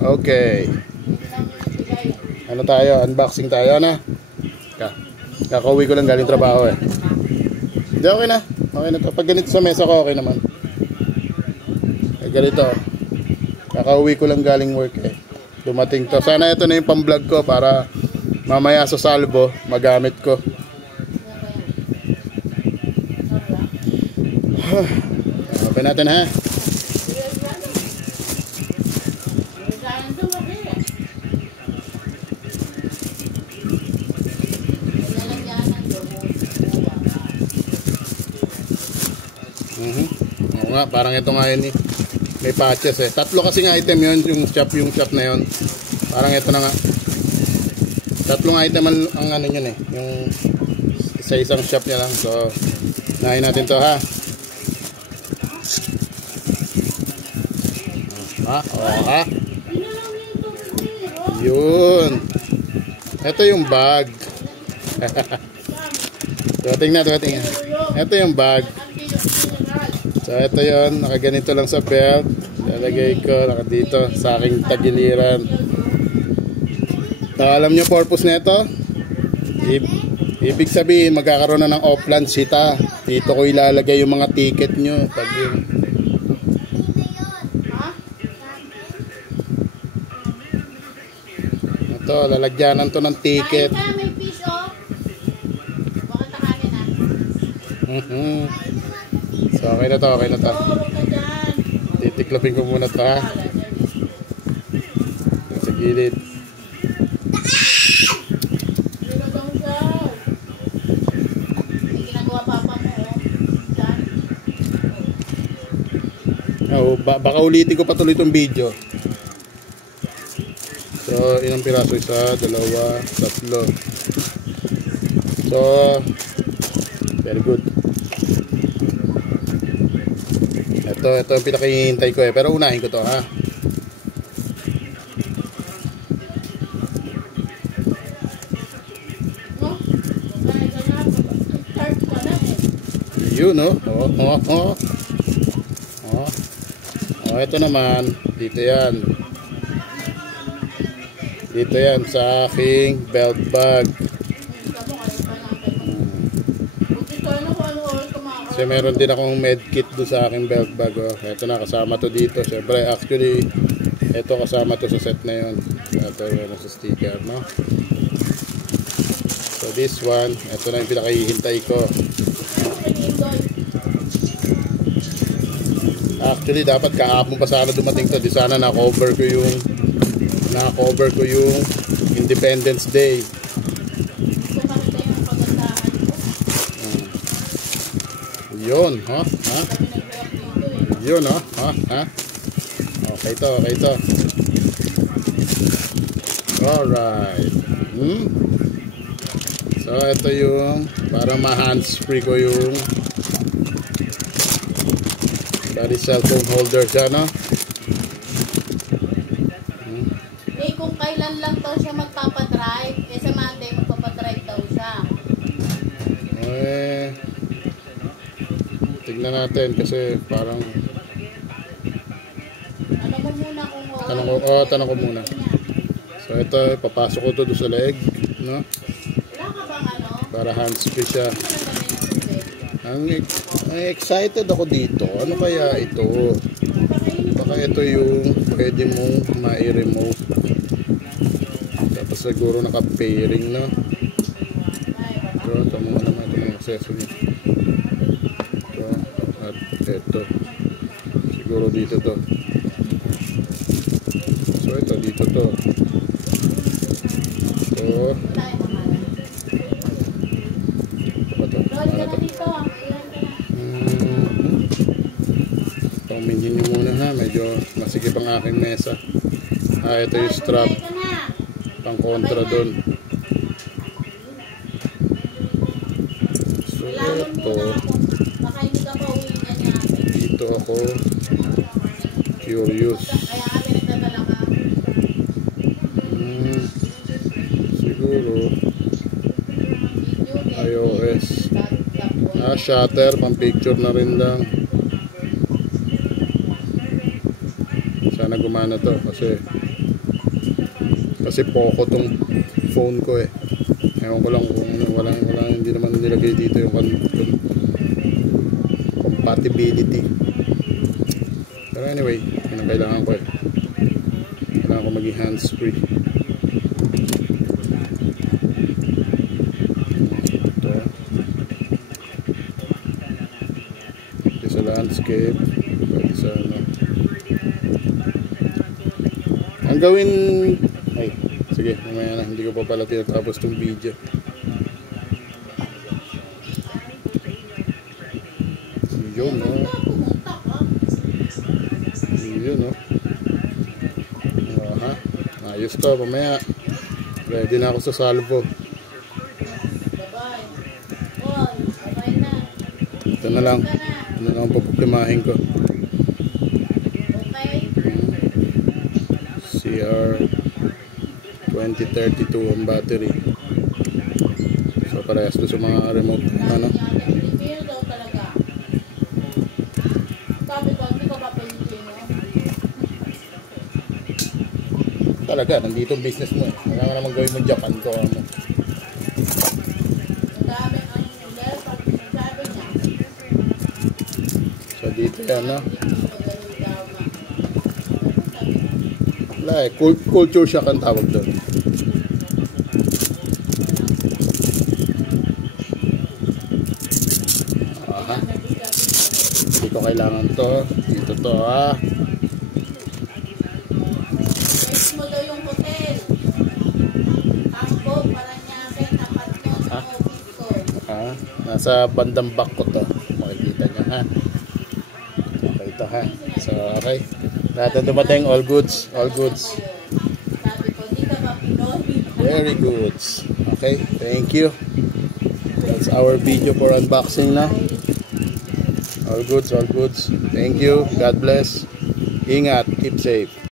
Okay. Ano tayo? Unboxing tayo na. Kakauwi ko lang galing trabaho eh. Hindi, okay na. Okay na to. Pag ganito sa mesa ko, okay naman. Eh, ganito. Kakauwi ko lang galing work eh. Dumating to. Sana ito na yung pang-vlog ko para mamaya sa salvo, magamit ko. Open natin ha. Oo nga, parang ito nga yun eh. May patches eh. Tatlo kasing item yun, yung shop na yun. Parang ito na nga. Tatlong item ang ano yun eh. Yung isa-isang shop niya lang. So, nahin natin to ha. Oo ha. Yun. Ito yung bag. Dumating na. Ito yung bag. So ito yun, nakaganito lang sa belt. Lalagay ko dito sa aking tagiliran. So, alam nyo purpose na ito? Ibig sabihin magkakaroon na ng off-land sita. Dito ko ilalagay yung mga ticket nyo. Pag yun. Ito, lalagyanan to ng ticket. May piso. Baka takanin So okay na to. Titiklopin ko muna to ha. Sa gilid. Oh, baka ulitin ko patuloy itong video. So ilang piraso? Isa, dalawa, tatlo. So very good. Ito ang pinakahihintay ko eh. Pero unahin ko to ha. Yun no. Ito naman. Dito yan sa aking belt bag. Kasi meron din akong med kit doon sa aking belt bag. Oh. Ito na, kasama to dito. Siyempre, actually, ito kasama to sa set na yun. Ito meron sa sticker, no? So, this one, ito na yung pinakahihintay ko. Actually, dapat kahapon pa sana dumating to. Di sana na-cover ko yung Independence Day. Yun, ha? Yun, ha? Okay to. Alright. So, ito yung para ma-hands-free ko yung dari cellphone holder siya, no? Kung kailan lang daw siya magpapadrive, sa Monday magpapadrive daw siya. Tignan natin kasi parang tanong ko muna. So ito, papasok ko to doon sa leg, no? Para hands-free siya. Ang excited ako dito. Ano kaya ito? Baka ito yung pwede mong ma-remote. Tapos siguro naka-pairing, no? So ito muna naman yung accessory. Ito siguro dito to. So ito dito to. So pamingin nyo muna ha, medyo masikip ang aking mesa. Ito yung strap pang kontra dun. So ito dito ako curious. Siguro iOS. Shutter, pang picture na rin lang. Sana gumana to kasi Poco tong phone ko eh. Ewan ko lang kung ano, walang hindi naman nilagay dito yung compatibility. Pero anyway, yun ang kailangan ko eh. Kailangan ko maging hands free. Ito sa landscape, pwede sa ano. Ang gawin, ay, sige, mamaya na, hindi ko pa pala tinatapos itong video. Yun, no? Yun, no? Aha, ayos to, mamaya. Ready na ako sa salvo. Ito na lang ang papuplimahin ko. CR 2032 ang battery. So parehas to sa mga remote ano. Talaga, nandito ang business mo eh. Kailangan naman gawin mo Japan to ano. So dito yan no. Wala eh, culture shock ang tawag doon. Aha. Hindi ko kailangan to. Dito to ha. Guys mo daw yung hotel. Tambo, Paranaque, tapat mo sa office ko. Ha? Nasa bandang back ko to. Makikita nyo ha. Okay ito ha. So okay. Lahat na dumating, all goods. All goods. Sabi ko, di ka ba Pinoy? Very good. Okay, thank you. That's our video for unboxing now. All goods, all goods. Thank you. God bless. Ingat, keep safe.